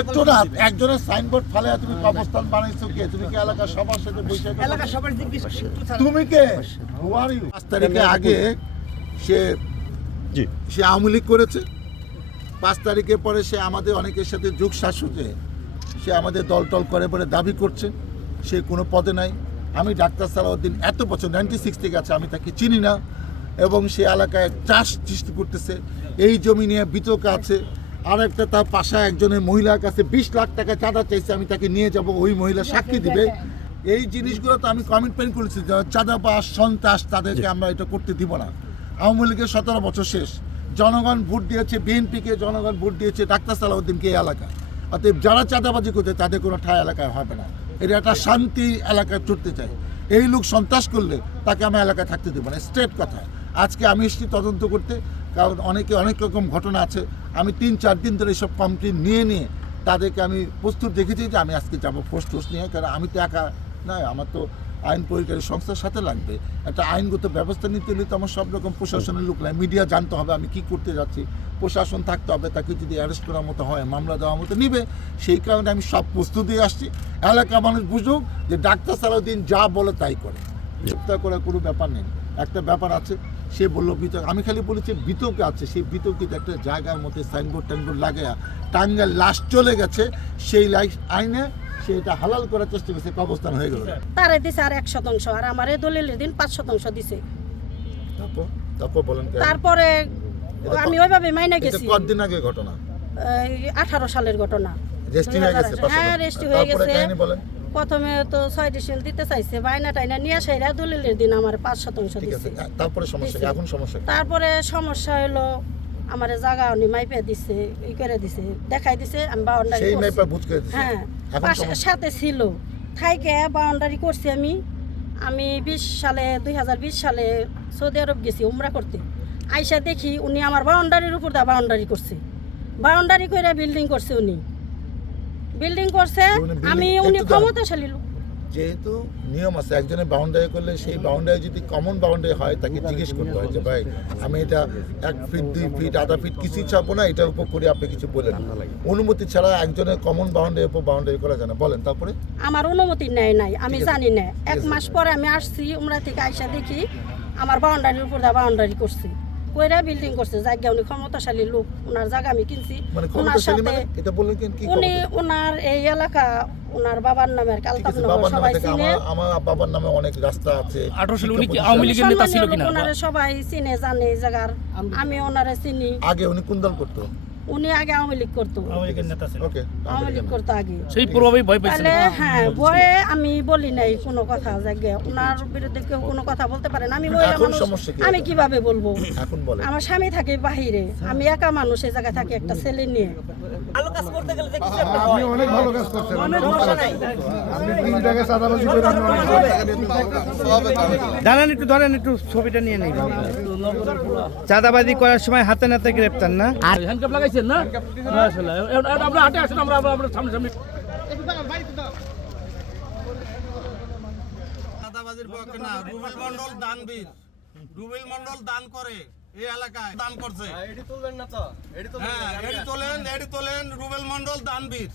একটু না একজনের সাইনবোর্ড ফালে তুমি কবরস্থান বানাইছো কে? তুমি কি এলাকার সবার সাথে বসে এলাকা সবার জিজ্ঞেস তুমি কে? হু আর ইউ? 5 তারিখে আগে সে আওয়ামী লীগ করেছে। 5 তারিখের পরে সে আমাদের অনেকের সাথে যোগ শাসকে সে আমাদের দল করে বলে দাবি করছে। সে কোনো পদে নাই। আমি ডাক্তার সালাউদ্দিন এত বছর 96 থেকে আছে, আমি তাকে চিনি না। এবং সে এলাকায় চাষ সৃষ্টি করতেছে, এই জমি নিয়ে বিতর্ক আছে। আর একটা তার পাশে একজনের মহিলার কাছে 20 লাখ টাকা চাঁদা চাইছে, আমি তাকে নিয়ে যাব, ওই মহিলা সাক্ষী দিবে। এই জিনিসগুলো তো আমি কমিটমেন্ট করেছি, চাঁদাবাজ সন্ত্রাস তাদেরকে আমরা এটা করতে দিব না। আওয়ামী লীগের 17 বছর শেষ, জনগণ ভোট দিয়েছে বিএনপিকে, জনগণ ভোট দিয়েছে ডাক্তার সালাউদ্দিনকে এই এলাকা। অতএব যারা চাঁদাবাজি করতে তাদের কোনো ঠাই এলাকায় হবে না। এটা একটা শান্তি এলাকায় চড়তে চাই। এই লোক সন্ত্রাস করলে তাকে আমি এলাকায় থাকতে দেবো না, স্ট্রেট কথা। আজকে আমি এসেছি তদন্ত করতে, কারণ অনেক রকম ঘটনা আছে। আমি 3-4 দিন ধরে এইসব কমপ্লেন নিয়ে তাদেরকে আমি প্রস্তুত দেখেছি যে আমি আজকে যাবো ফোর্স নিয়ে। কারণ আমি তো একা না, আমার তো আইন প্রয়োগকারী সংস্থার সাথে লাগবে। একটা আইনগত ব্যবস্থা নিতে হলে তো আমার সব রকম প্রশাসনের লোক লাগে, মিডিয়া জানতে হবে আমি কি করতে যাচ্ছি, প্রশাসন থাকতে হবে, তাকে যদি অ্যারেস্ট করার মতো হয়, মামলা দেওয়ার মতো নিবে। সেই কারণে আমি সব প্রস্তুতি আসছি। এলাকা মানুষ বুঝুক যে ডাক্তার সালাউদ্দিন যা বলে তাই করে, গ্রেপ্তার করার কোনো ব্যাপার নেই। একটা ব্যাপার আছে, সে বললো বিতর্ক, আমি খালি বলেছি বিতর্ক আছে। সেই বিতর্কিত একটা জায়গার মধ্যে সাইনবোর্ড লাগাইয়া টাঙ্গাইল লাশ চলে গেছে, সেই আইনে সে এটা হালাল করার চেষ্টা করছে, কবরস্থান হয়ে গেল। তারে দিছে আর 1% আর আমারে দলিলের দিন 5% দিছে। তারপর বলেন তারপরে আমি ওইভাবে মাইনা গেছি। কতদিন আগে ঘটনা? 18 সালের ঘটনা। রেজিস্ট্রি হয়ে গেছে? হ্যাঁ, রেজিস্ট্রি হয়ে গেছে। প্রথমে তো 6 ডিসেল দিতে চাইছে, বাইনা টাইনা নিয়ে সেরা দলিলের দিন আমার 5% দিছে। তারপরে সমস্যা কি? এখন সমস্যা কি? তারপরে সমস্যা হলো আমার জায়গা উনি মাইপে দিছে, ই করে দিছে, দেখাই দিছে। আমি বাউন্ডারি সেই মাইপা বুঝ করে দিছে। হ্যাঁ, সাথে ছিল থাইকে বাউন্ডারি করছি। আমি 2020 সালে সৌদি আরব গেছি উমরা করতে। আইসা দেখি উনি আমার বাউন্ডারির উপর দা বাউন্ডারি করছে, বাউন্ডারি করে বিল্ডিং করছে। উনি বিল্ডিং করছে, উনি ক্ষমতাশালী লোক। যেহেতু নিয়ম আছে, একজনের বাউন্ডারি করলে সেই বাউন্ডারি যদি কমন বাউন্ডারি হয় তাকে জিজ্ঞেস করতে হয় যে ভাই আমি এটা 1 ফিট 2 ফিট আধা ফিট কিছুই চাপবো না, এটার উপর করে আপনি কিছু বলেন। অনুমতি ছাড়া একজনের কমন বাউন্ডারির উপর বাউন্ডারি করা যায় না। বলেন তারপরে। আমার অনুমতি নাই, আমি জানি না। 1 মাস পরে আমি আসছি উমরা থেকে, আইসা দেখি আমার বাউন্ডারির উপর দা বাউন্ডারি করছে, কইরা বিল্ডিং করছে। জায়গা উনি ক্ষমতাশালী লোক, ওনার জায়গা আমি কিনছি। ওনার সাথে এটা বললেন কেন? কি উনি ওনার এই এলাকা ওনার বাবার নামের কালতাপনগর সবাই চিনে। আমার বাবার নামে অনেক রাস্তা আছে। 18 সালে উনি কি আওয়ামী লীগের নেতা ছিল কিনা? ওনারে সবাই চিনে জানে এই জায়গার, আমি ওনারে চিনি। আগে উনি কোন দল করতো? উনি আগে আওয়ামী লীগ করতো। আওয়ামী লীগের নেতা ছিল। ওকে, আওয়ামী লীগ করতো আগে। সেই প্রভাবে ভয় পাইছিল। হ্যাঁ, ভয়ে আমি বলি নাই কোনো কথা। জায়গা ওনার বিরুদ্ধে কেউ কোনো কথা বলতে পারে না। আমি মহিলা মানুষ, আমি কিভাবে বলবো? এখন বলেন। আমার স্বামী থাকে বাহিরে, আমি একা মানুষ, এই জায়গায় থাকি একটা ছেলে নিয়ে। ভালো কাজ করতে গেলে দেখছি আপনি অনেক ভালো কাজ করছেন। আপনি 3 টাকা চাঁদাবাজি করে দাঁড়ান একটু, ধরেন একটু ছবিটা নিয়ে নেই। চাঁদাবাজি করার সময় হাতে নাতে গ্রেপ্তার না? আর হ্যান্ডকাপ লাগাইছেন না? মাশাআল্লাহ। আমরা হাঁটে আসেন, আমরা সামনে চাঁদাবাজির পক্ষে না। রুবেল মন্ডল দানবীর, রুবেল মন্ডল দান করে এই এলাকায় দান করছে। এডি তোলেন না তো? হ্যাঁ, এডি তোলেন, রুবেল মন্ডল দানবীর।